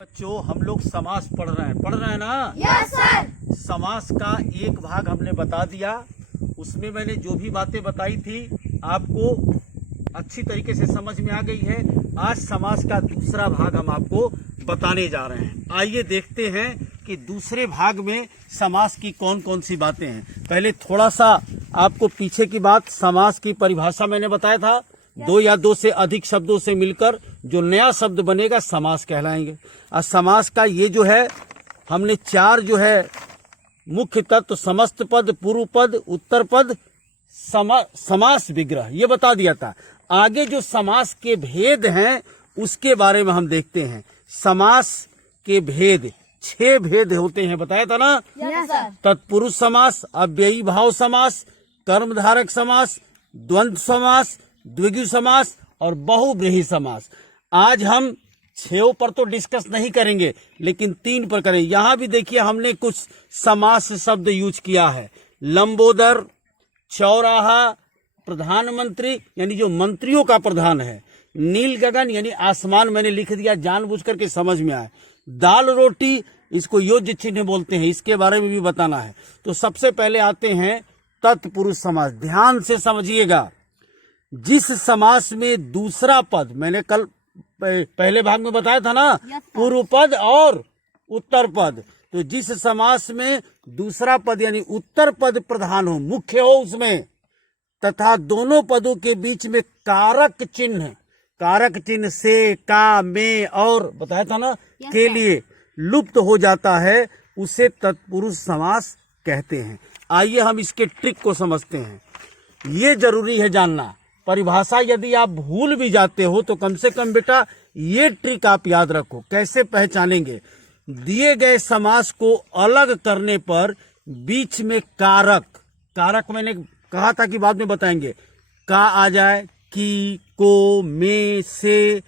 बच्चों हम लोग समास पढ़ रहे हैं ना। Yes sir. समास का एक भाग हमने बता दिया, उसमें मैंने जो भी बातें बताई थी आपको अच्छी तरीके से समझ में आ गई है। आज समास का दूसरा भाग हम आपको बताने जा रहे हैं। आइए देखते हैं कि दूसरे भाग में समास की कौन कौन सी बातें हैं। पहले थोड़ा सा आपको पीछे की बात, समास की परिभाषा मैंने बताया था, दो या दो से अधिक शब्दों से मिलकर जो नया शब्द बनेगा समास कहलाएंगे। और समास का ये जो है हमने चार जो है मुख्य तत्व, समस्त पद, पूर्व पद, उत्तर पद, समास विग्रह, ये बता दिया था। आगे जो समास के भेद हैं उसके बारे में हम देखते हैं। समास के भेद 6 भेद होते हैं, बताया था ना। Yes sir. तत्पुरुष समास, अव्ययी भाव समास, कर्मधारक समास, द्वंद्व समास, द्विगु समास और बहुव्रीहि समास। आज हम 6 पर तो डिस्कस नहीं करेंगे, लेकिन 3 पर करेंगे। यहाँ भी देखिए हमने कुछ समास शब्द यूज किया है। लंबोदर, चौराहा, प्रधानमंत्री यानी जो मंत्रियों का प्रधान है, नील गगन यानी आसमान मैंने लिख दिया जानबूझ करके समझ में आए। दाल रोटी, इसको योज्य चिन्ह बोलते हैं, इसके बारे में भी बताना है। तो सबसे पहले आते हैं तत्पुरुष समास। ध्यान से समझिएगा, जिस समास में दूसरा पद, मैंने कल पहले भाग में बताया था ना, पूर्व पद और उत्तर पद, तो जिस समास में दूसरा पद यानी उत्तर पद प्रधान हो, मुख्य हो उसमें, तथा दोनों पदों के बीच में कारक चिन्ह से, का, में और बताया था ना के लिए लुप्त हो जाता है, उसे तत्पुरुष समास कहते हैं। आइए हम इसके ट्रिक को समझते हैं। ये जरूरी है जानना, परिभाषा यदि आप भूल भी जाते हो तो कम से कम बेटा ये ट्रिक आप याद रखो। कैसे पहचानेंगे? दिए गए समास को अलग करने पर बीच में कारक मैंने कहा था कि बाद में बताएंगे, का आ जाए, की, को, में, से,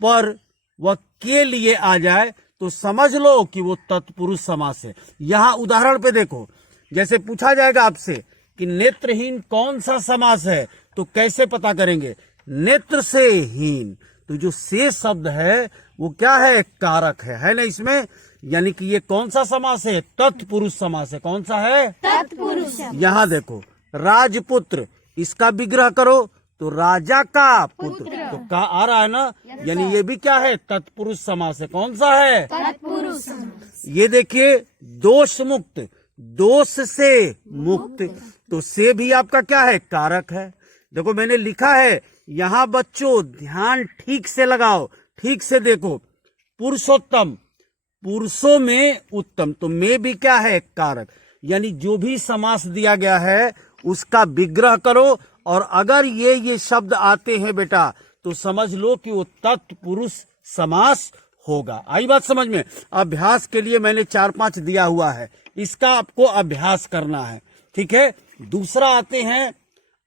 पर व के लिए आ जाए तो समझ लो कि वो तत्पुरुष समास है। यहां उदाहरण पे देखो, जैसे पूछा जाएगा आपसे कि नेत्रहीन कौन सा समास है, तो कैसे पता करेंगे? नेत्र से हीन, तो जो से शब्द है वो क्या है? कारक है ना इसमें। यानी कि ये कौन सा समास है? तत्पुरुष समास है। कौन सा है? तत्पुरुष। यहाँ देखो, राजपुत्र, इसका विग्रह करो तो राजा का पुत्र, तो का आ रहा है ना, यानी ये भी क्या है? तत्पुरुष समास है। कौन सा है? तत्पुरुष। ये देखिए, दोष मुक्त, दोष से मुक्त, तो से भी आपका क्या है? कारक है। देखो मैंने लिखा है यहाँ, बच्चों ध्यान ठीक से लगाओ, ठीक से देखो। पुरुषोत्तम, पुरुषों में उत्तम, तो में भी क्या है? कारक। यानी जो भी समास दिया गया है उसका विग्रह करो, और अगर ये शब्द आते हैं बेटा तो समझ लो कि वो तत्पुरुष समास होगा। आई बात समझ में? अभ्यास के लिए मैंने 4-5 दिया हुआ है, इसका आपको अभ्यास करना है, ठीक है। दूसरा आते हैं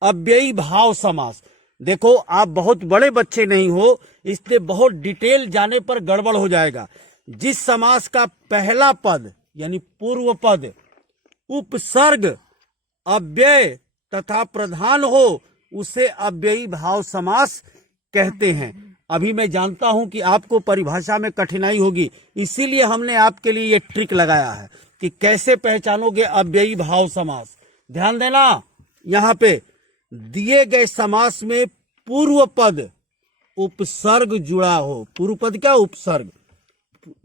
अव्ययी भाव समास। देखो आप बहुत बड़े बच्चे नहीं हो, इसलिए बहुत डिटेल जाने पर गड़बड़ हो जाएगा। जिस समास का पहला पद यानी पूर्व पद, उपसर्ग, अव्यय तथा प्रधान हो, उसे अव्ययी भाव समास कहते हैं। अभी मैं जानता हूं कि आपको परिभाषा में कठिनाई होगी, इसीलिए हमने आपके लिए ये ट्रिक लगाया है कि कैसे पहचानोगे अव्ययी भाव समास। ध्यान देना, यहाँ पे दिए गए समास में पूर्व पद उपसर्ग जुड़ा हो। पूर्व पद क्या? उपसर्ग।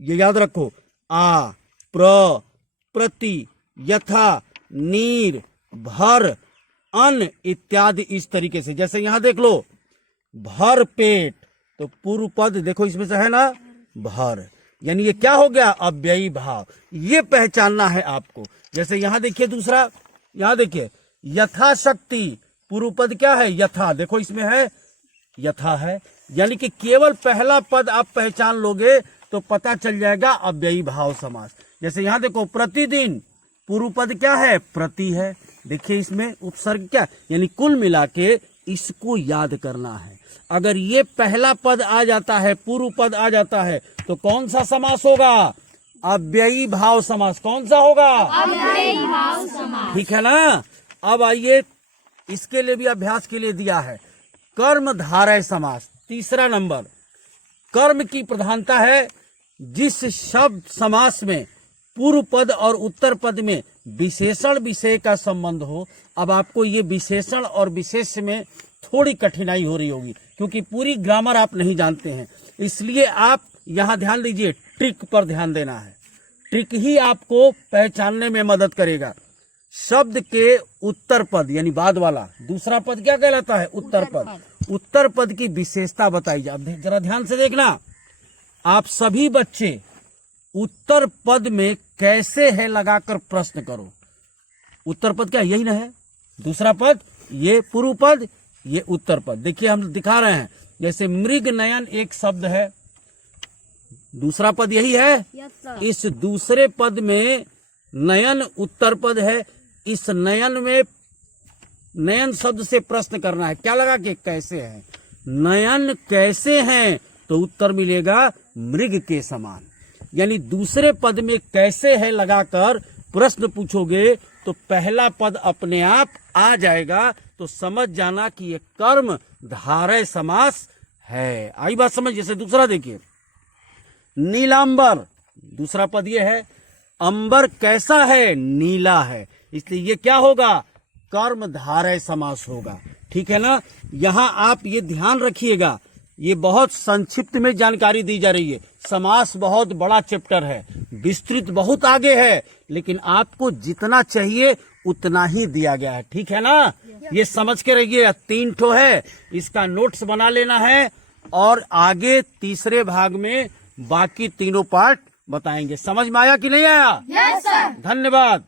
ये याद रखो, आ, प्र, प्रति, यथा, नीर, भर, अन इत्यादि, इस तरीके से। जैसे यहां देख लो, भर पेट, तो पूर्व पद देखो इसमें से है ना, भर, यानी ये क्या हो गया? अव्ययी भाव। ये पहचानना है आपको। जैसे यहां देखिए दूसरा, यहां देखिए यथाशक्ति, पूर्व पद क्या है? यथा, देखो इसमें है यथा है, यानी कि केवल पहला पद आप पहचान लोगे तो पता चल जाएगा अव्ययी भाव समास। जैसे यहां देखो, प्रतिदिन, पूर्व पद क्या है? प्रति है, देखिए इसमें उपसर्ग क्या, यानी कुल मिला के इसको याद करना है। अगर ये पहला पद आ जाता है, पूर्व पद आ जाता है, तो कौन सा समास होगा? अव्ययी भाव समास। कौन सा होगा? अव्ययी भाव समास। ठीक है ना। अब आइए, इसके लिए भी अभ्यास के लिए दिया है कर्मधारय समास। तीसरा नंबर, कर्म की प्रधानता है, जिस शब्द समास में पूर्व पद और उत्तर पद में विशेषण विषय का संबंध हो। अब आपको ये विशेषण और विशेष में थोड़ी कठिनाई हो रही होगी, क्योंकि पूरी ग्रामर आप नहीं जानते हैं, इसलिए आप यहाँ ध्यान दीजिए, ट्रिक पर ध्यान देना है। ट्रिक ही आपको पहचानने में मदद करेगा। शब्द के उत्तर पद यानी बाद वाला दूसरा पद क्या कहलाता है? उत्तर पद। उत्तर पद की विशेषता बताई जाए। अब जरा ध्यान से देखना, आप सभी बच्चे उत्तर पद में कैसे है लगाकर प्रश्न करो। उत्तर पद क्या यही ना है? दूसरा पद ये पूर्व पद, ये उत्तर पद। देखिए हम दिखा रहे हैं, जैसे मृग नयन एक शब्द है, दूसरा पद यही है। इस दूसरे पद में नयन उत्तर पद है। इस नयन में नयन शब्द से प्रश्न करना है, क्या लगा के? कैसे है। नयन कैसे हैं? तो उत्तर मिलेगा मृग के समान। यानी दूसरे पद में कैसे है लगाकर प्रश्न पूछोगे तो पहला पद अपने आप आ जाएगा। तो समझ जाना कि ये कर्म धारय समास है। आई बात समझ। जैसे दूसरा देखिए, नीलांबर, दूसरा पद ये है। अंबर कैसा है? नीला है, इसलिए ये क्या होगा? कर्म धारय समास होगा। ठीक है ना। यहां आप ये ध्यान रखिएगा, ये बहुत संक्षिप्त में जानकारी दी जा रही है। समास बहुत बड़ा चैप्टर है, विस्तृत बहुत आगे है, लेकिन आपको जितना चाहिए उतना ही दिया गया है। ठीक है ना। ये समझ के रहिए, 3 ठो है, इसका नोट्स बना लेना है और आगे तीसरे भाग में बाकी तीनों पार्ट बताएंगे। समझ में आया कि नहीं आया? Yes sir. धन्यवाद।